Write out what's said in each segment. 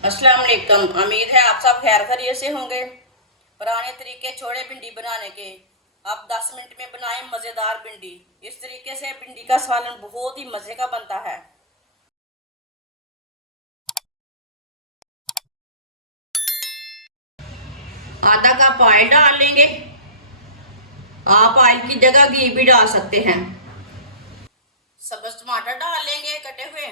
अस्सलाम वालेकुम। उम्मीद है आप सब खैर खैरियत से होंगे। पुराने तरीके छोड़े भिंडी बनाने के, अब 10 मिनट में बनाएं मज़ेदार भिंडी। इस तरीके से भिंडी का सालन बहुत ही मज़े का बनता है। आधा कप ऑयल डाल लेंगे। आप ऑयल की जगह घी भी डाल सकते हैं। सब्ज टमाटर डाल लेंगे कटे हुए।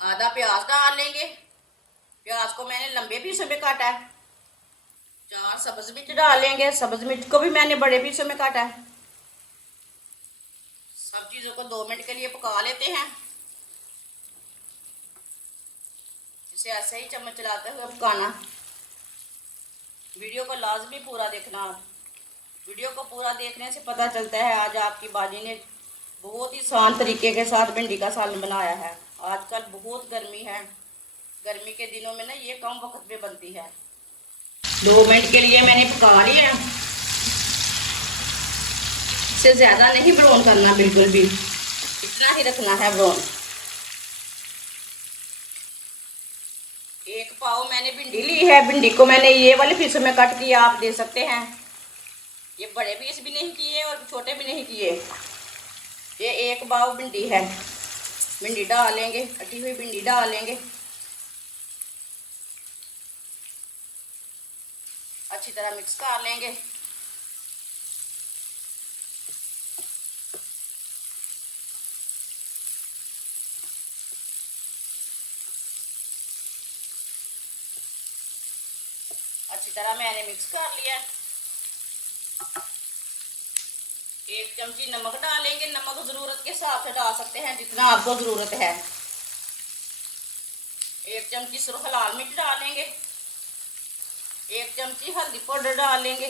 आधा प्याज डाल लेंगे। प्याज को मैंने लंबे पीसों में काटा है। 4 सब्ज मिर्च डाल लेंगे। सब्ज मिर्च को भी मैंने बड़े पीसों में काटा है। सब चीज़ों को 2 मिनट के लिए पका लेते हैं। इसे ऐसे ही चम्मच चलाते हुए पकाना। वीडियो को लाजमी पूरा देखना। वीडियो को पूरा देखने से पता चलता है आज आपकी बाजी ने बहुत ही आसान तरीके के साथ भिंडी का सालन बनाया है। आजकल बहुत गर्मी है। गर्मी के दिनों में ना ये कम वक्त में बनती है। 2 मिनट के लिए मैंने पका लिया। इसे ज़्यादा नहीं ब्राउन करना, बिल्कुल भी इतना ही रखना है ब्राउन। 1 पाव मैंने भिंडी ली है। भिंडी को मैंने ये वाले पीसों में कट किया, आप दे सकते हैं। ये बड़े पीस भी नहीं किए और छोटे भी नहीं किए। ये 1 पाव भिंडी है। भिंडी डालेंगे, कटी हुई भिंडी डालेंगे। अच्छी तरह मिक्स कर लेंगे। अच्छी तरह मैंने मिक्स कर लिया। 1 चमची नमक डालेंगे। नमक ज़रूरत के हिसाब से डाल सकते हैं, जितना आपको ज़रूरत है। 1 चमची सुरख लाल मिर्च डालेंगे। 1 चमची हल्दी पाउडर डालेंगे।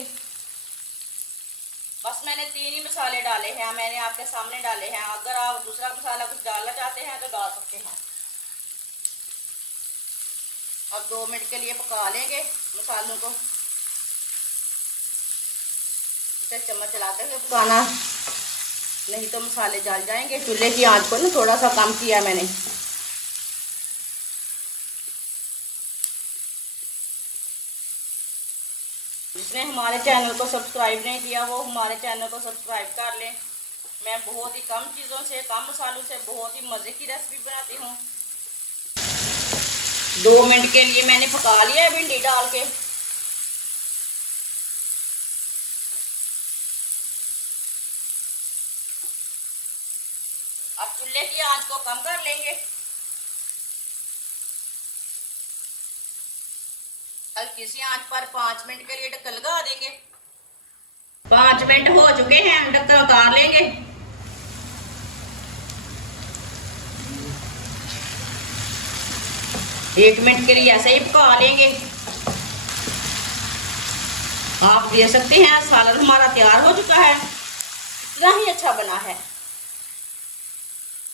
बस मैंने 3 ही मसाले डाले हैं, मैंने आपके सामने डाले हैं। अगर आप दूसरा मसाला कुछ डालना चाहते हैं तो डाल सकते हैं। अब 2 मिनट के लिए पका लेंगे मसालों को। इसे चम्मच चलाते हुए पकाना, नहीं तो मसाले जल जाएंगे। चूल्हे की आंच को ना थोड़ा सा कम किया मैंने। जिसने हमारे चैनल को सब्सक्राइब नहीं किया वो हमारे चैनल को सब्सक्राइब कर लें। मैं बहुत ही कम चीज़ों से, कम मसालों से बहुत ही मज़े की रेसिपी बनाती हूँ। 2 मिनट के लिए मैंने पका लिया भिंडी डाल के। अब चूल्हे की आंच को कम कर लेंगे। हल्की सी आंच पर 5 मिनट के लिए ढक्कन लगा देंगे। 5 मिनट हो चुके हैं, ढक्कन उतार लेंगे। एक मिनट के लिए ऐसे ही पका लेंगे। आप देख सकते हैं सालन हमारा तैयार हो चुका है। इतना ही अच्छा बना है।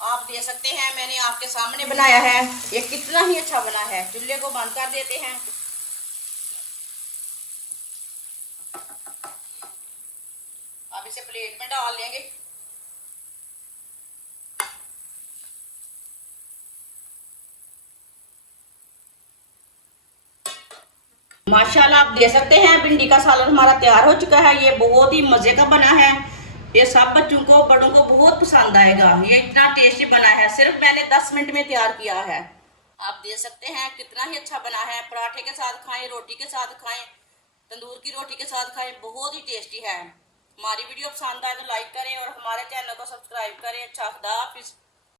आप देख सकते हैं मैंने आपके सामने बनाया है, ये कितना ही अच्छा बना है। चूल्हे को बंद कर देते हैं। अब इसे प्लेट में डाल लेंगे। माशाल्लाह आप देख सकते हैं भिंडी का सालन हमारा तैयार हो चुका है। ये बहुत ही मजे का बना है। ये सब बच्चों को, बड़ों को बहुत पसंद आएगा। ये इतना टेस्टी बना है। सिर्फ मैंने 10 मिनट में तैयार किया है। आप देख सकते हैं कितना ही अच्छा बना है। पराठे के साथ खाएं, रोटी के साथ खाएं, तंदूर की रोटी के साथ खाएं, बहुत ही टेस्टी है। हमारी वीडियो पसंद आए तो लाइक करें और हमारे चैनल को सब्सक्राइब करें। अच्छा, खुदा हाफिज़।